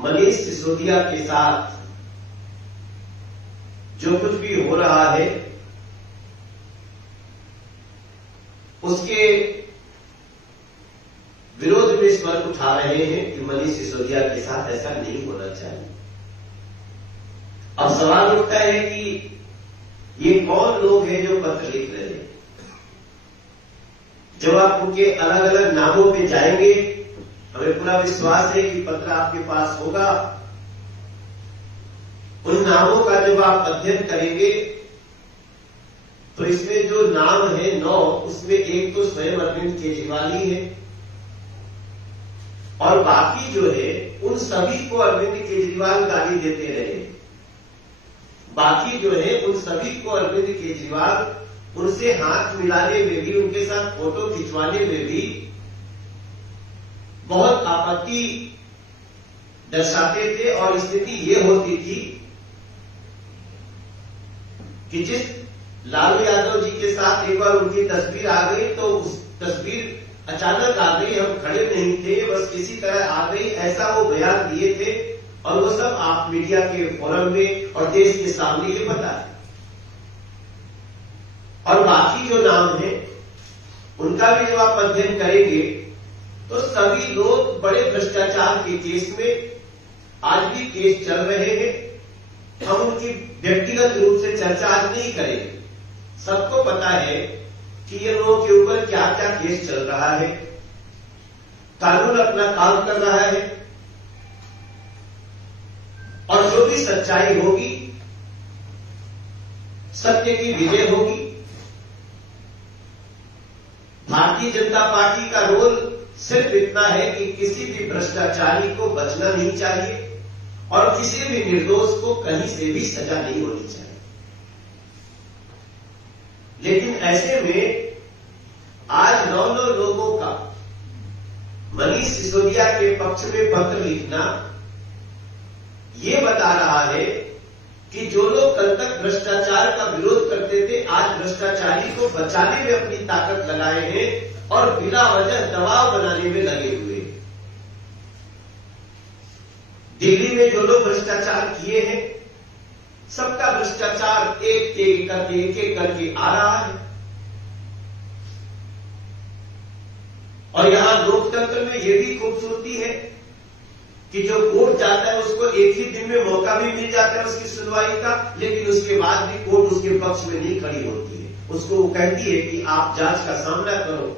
मनीष सिसोदिया के साथ जो कुछ भी हो रहा है उसके विरोध में स्वर उठा रहे हैं कि मनीष सिसोदिया के साथ ऐसा नहीं होना चाहिए। अब सवाल उठता है कि ये कौन लोग हैं जो पत्र लिख रहे हैं। जब आप उनके अलग अलग नामों पे जाएंगे, हमें पूरा विश्वास है कि पत्र आपके पास होगा। उन नामों का जब आप अध्ययन करेंगे तो इसमें जो नाम है 9, उसमें एक तो स्वयं अरविंद केजरीवाल ही है और बाकी जो है उन सभी को अरविंद केजरीवाल गाली देते रहे। बाकी जो है उन सभी को अरविंद केजरीवाल उनसे हाथ मिलाने में भी, उनके साथ फोटो खिंचवाने में भी बहुत आपत्ति दर्शाते थे। और स्थिति ये होती थी कि जिस लालू यादव जी के साथ एक बार उनकी तस्वीर आ गई तो उस तस्वीर अचानक आ गई, हम खड़े नहीं थे, बस किसी तरह आ गई, ऐसा वो बयान दिए थे और वो सब आप मीडिया के फोरम में और देश के सामने ये बताए। और बाकी जो नाम है उनका भी जब आप अध्ययन करेंगे तो सभी लोग बड़े भ्रष्टाचार के केस में आज भी केस चल रहे हैं। हम उनकी व्यक्तिगत रूप से चर्चा आज नहीं करेंगे। सबको पता है कि ये लोगों के ऊपर क्या क्या केस चल रहा है। कानून अपना काम कर रहा है और जो भी सच्चाई होगी, सत्य की विजय होगी। भारतीय जनता पार्टी का रोल सिर्फ इतना है कि किसी भी भ्रष्टाचारी को बचना नहीं चाहिए और किसी भी निर्दोष को कहीं से भी सजा नहीं होनी चाहिए। लेकिन ऐसे में आज 9 लोगों का मनीष सिसोदिया के पक्ष में पत्र लिखना ये बता रहा है कि जो लोग कल तक भ्रष्टाचार का विरोध करते थे, आज भ्रष्टाचारी को बचाने में अपनी ताकत लगाए हैं और बिना वजह दबाव बनाने में लगे हुए हैं। दिल्ली में जो लोग भ्रष्टाचार किए हैं, सबका भ्रष्टाचार एक एक करके आ रहा है। और यहां लोकतंत्र में यह भी खूबसूरती है कि जो कोर्ट जाता है उसको एक ही दिन में मौका भी मिल जाता है उसकी सुनवाई का, लेकिन उसके बाद भी कोर्ट उसके पक्ष में नहीं खड़ी होती है। उसको वो कहती है कि आप जांच का सामना करो।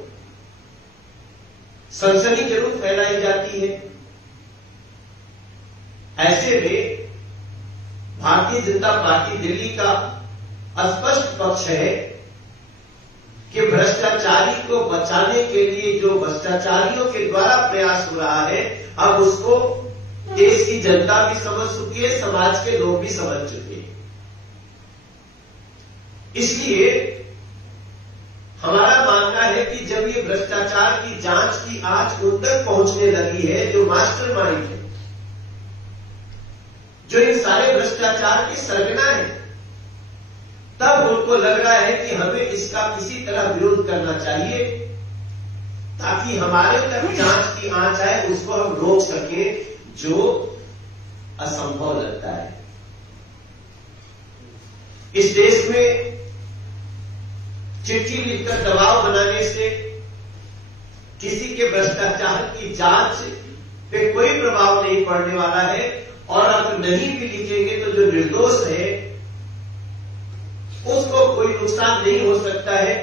सनसनी जरूर फैलाई जाती है। ऐसे में भारतीय जनता पार्टी दिल्ली का स्पष्ट पक्ष है कि भ्रष्टाचारी को बचाने के लिए जो भ्रष्टाचारियों के द्वारा प्रयास हो रहा है, अब उसको देश की जनता भी समझ चुकी है, समाज के लोग भी समझ चुके हैं। इसलिए हमारा मानना है कि जब ये भ्रष्टाचार की जांच की आंच उन तक पहुंचने लगी है जो मास्टरमाइंड है, जो इन सारे भ्रष्टाचार की सरगना है, तब उनको लग रहा है कि हमें इसका किसी तरह विरोध करना चाहिए ताकि हमारे तक जांच की आंच आए, उसको हम रोक सकें, जो असंभव लगता है। इस देश में चिट्ठी लिखकर दबाव बनाने से किसी के भ्रष्टाचार की जांच पे कोई प्रभाव नहीं पड़ने वाला है और अगर नहीं भी लिखेंगे तो जो निर्दोष है उसको कोई नुकसान नहीं हो सकता है,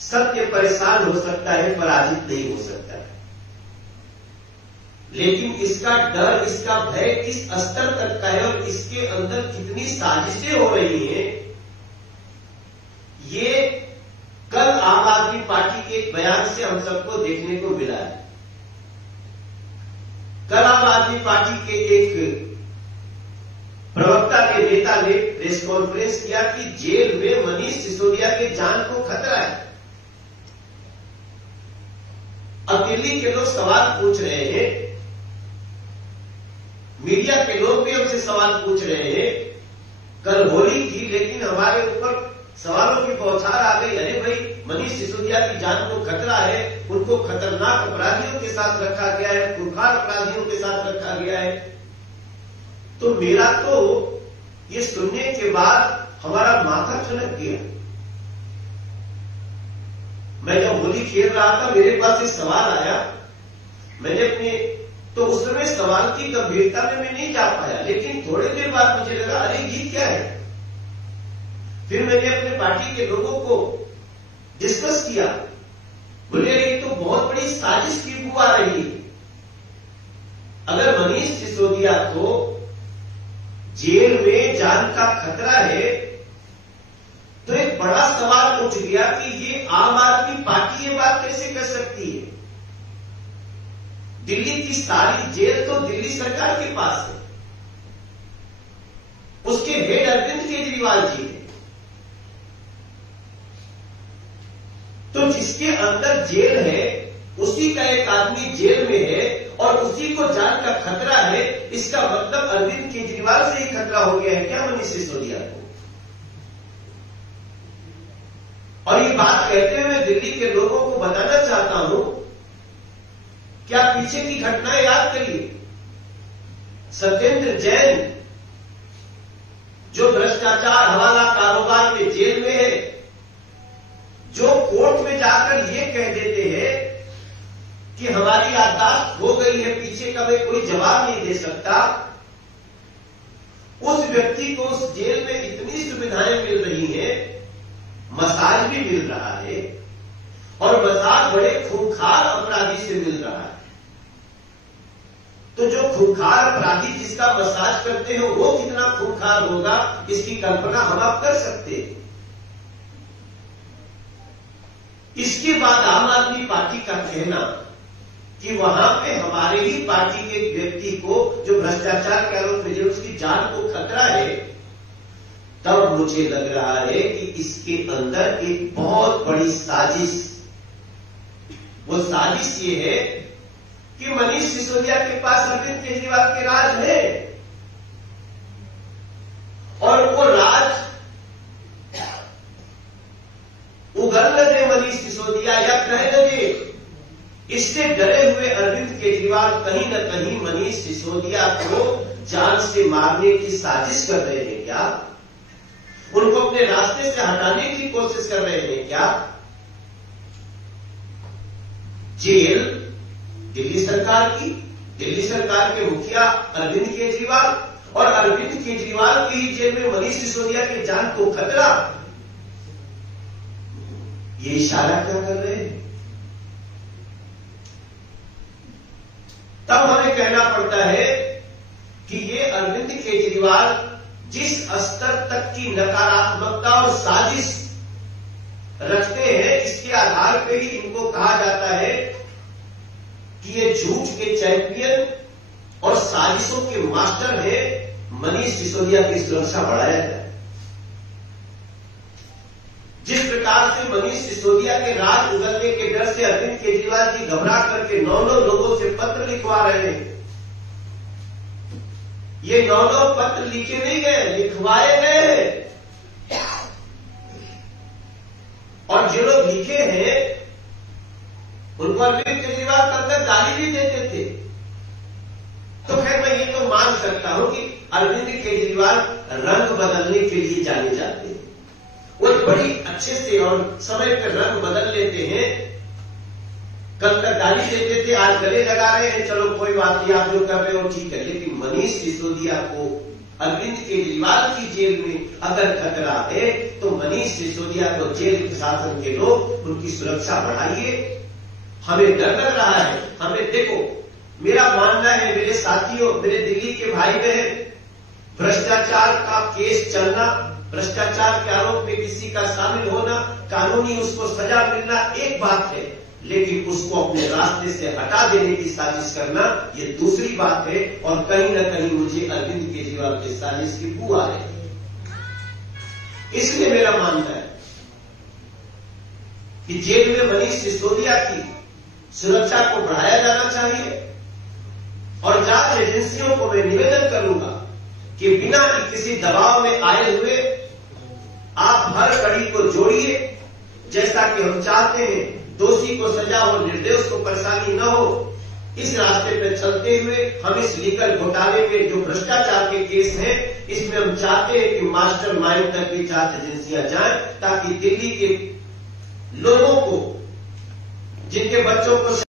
सत्य परेशान हो सकता है, पराजित नहीं हो सकता है। लेकिन इसका डर, इसका भय किस स्तर तक का है और इसके अंदर कितनी साजिशें हो रही हैं, ये कल आम आदमी पार्टी के एक बयान से हम सबको देखने को मिला है। कल आम आदमी पार्टी के एक प्रवक्ता के नेता ने प्रेस कॉन्फ्रेंस किया कि जेल में मनीष सिसोदिया के जान को खतरा है। अब दिल्ली के लोग सवाल पूछ रहे हैं, मीडिया के लोग भी हमसे सवाल पूछ रहे हैं। कल होली थी लेकिन हमारे ऊपर सवालों की बौछार आ गई। अरे भाई, मनीष सिसोदिया की जान को खतरा है, उनको खतरनाक अपराधियों के साथ रखा गया है, खूंखार अपराधियों के साथ रखा गया है। तो मेरा तो ये सुनने के बाद हमारा माथा ठनक गया। मैं जब होली खेल रहा था, मेरे पास एक सवाल आया। मैंने अपने तो उस समय सवाल की गंभीरता में मैं नहीं जा पाया, लेकिन थोड़ी देर बाद मुझे लगा अरे ये क्या है। फिर मैंने अपने पार्टी के लोगों को डिस्कस किया। बोले ये तो बहुत बड़ी साजिश की बू आ रही है। अगर मनीष सिसोदिया को जेल में जान का खतरा है तो एक बड़ा सवाल उठ गया कि ये आम आदमी पार्टी ये बात कैसे कर सकती है। दिल्ली की सारी जेल तो दिल्ली सरकार के पास है, उसके हेड अरविंद केजरीवाल जी हैं। तो जिसके अंदर जेल है उसी का एक आदमी जेल में है और उसी को जान का खतरा है। इसका मतलब अरविंद केजरीवाल से ही खतरा हो गया है क्या मनीष सिसोदिया को। और ये बात कहते हुए मैं दिल्ली के लोगों को बताना चाहता हूं, क्या पीछे की घटनाएं याद करिए। सत्येंद्र जैन जो भ्रष्टाचार हवाला कारोबार के जेल में है, जो कोर्ट में जाकर ये कह देते हैं कि हमारी याददाश्त हो गई है, पीछे का मैं कोई जवाब नहीं दे सकता, उस व्यक्ति को उस जेल में इतनी सुविधाएं मिल रही हैं, मसाज भी मिल रहा है और मसाज बड़े खूंखार अपराधी से मिल रहा है। तो जो खूंखार अपराधी जिसका मसाज करते हैं वो कितना खूंखार होगा, इसकी कल्पना हम आप कर सकते हैं। इसके बाद आम आदमी पार्टी का कहना कि वहां पे हमारे ही पार्टी के एक व्यक्ति को जो भ्रष्टाचार के आरोप में उसकी जान को खतरा है, तब मुझे लग रहा है कि इसके अंदर एक बहुत बड़ी साजिश, वो साजिश ये है कि मनीष सिसोदिया के पास अरविंद केजरीवाल के राज है और वो राज उगल लगे मनीष सिसोदिया या कह लगे, इससे डरे हुए अरविंद केजरीवाल कहीं न कहीं मनीष सिसोदिया को जान से मारने की साजिश कर रहे हैं क्या, उनको अपने रास्ते से हटाने की कोशिश कर रहे हैं क्या। जेल दिल्ली सरकार की, दिल्ली सरकार के मुखिया अरविंद केजरीवाल और अरविंद केजरीवाल की ही जेल में मनीष सिसोदिया की जान को खतरा। ये इशारा क्या कर रहे हैं। तब हमें कहना पड़ता है कि ये अरविंद केजरीवाल जिस स्तर तक की नकारात्मकता और साजिश रखते हैं, इसके आधार पर ही इनको कहा जाता है कि ये झूठ के चैंपियन और साजिशों के मास्टर हैं। मनीष सिसोदिया की सुरक्षा बढ़ाया जाए। जिस प्रकार से मनीष सिसोदिया के राज उगलने के डर से अरविंद केजरीवाल जी घबरा करके 9 लोगों से पत्र लिखवा रहे हैं, ये 9 पत्र लिखे नहीं गए, लिखवाए गए। और जो लोग लिखे हैं उनको अरविंद केजरीवाल कल तक गाली भी देते थे। तो खैर मैं ये तो मान सकता हूं कि अरविंद केजरीवाल रंग बदलने के लिए जाने जाते हैं, वो बड़ी अच्छे से और समय पर रंग बदल लेते हैं। कल तक गाली देते थे, आज गले लगा रहे हैं, चलो कोई बात नहीं, आप जो कर रहे हो ठीक है। लेकिन मनीष सिसोदिया को अरविंद केजरीवाल की जेल में अगर खतरा है तो मनीष सिसोदिया को जेल प्रशासन के लोग उनकी सुरक्षा बढ़ाइए। हमें डर लग रहा है। हमें देखो, मेरा मानना है, मेरे साथियों, मेरे दिल्ली के भाई बहन, भ्रष्टाचार का केस चलना, भ्रष्टाचार के आरोप में किसी का शामिल होना, कानूनी उसको सजा मिलना एक बात है, लेकिन उसको अपने रास्ते से हटा देने की साजिश करना ये दूसरी बात है। और कहीं न कहीं मुझे अरविंद केजरीवाल की साजिश की बू आ रही है। इसलिए मेरा मानना है कि जेल में मनीष सिसोदिया की सुरक्षा को बढ़ाया जाना चाहिए। और जांच एजेंसियों को मैं निवेदन करूंगा कि बिना किसी दबाव में आए हुए आप हर कड़ी को जोड़िए, जैसा कि हम चाहते हैं, दोषी को सजा हो, निर्दोष को परेशानी न हो। इस रास्ते पर चलते हुए हम इस लीकर घोटाले में जो भ्रष्टाचार के केस है, इसमें हम चाहते हैं कि मास्टर माइंड तक भी जांच एजेंसियां जाएं, ताकि दिल्ली के लोगों को, जिनके बच्चों को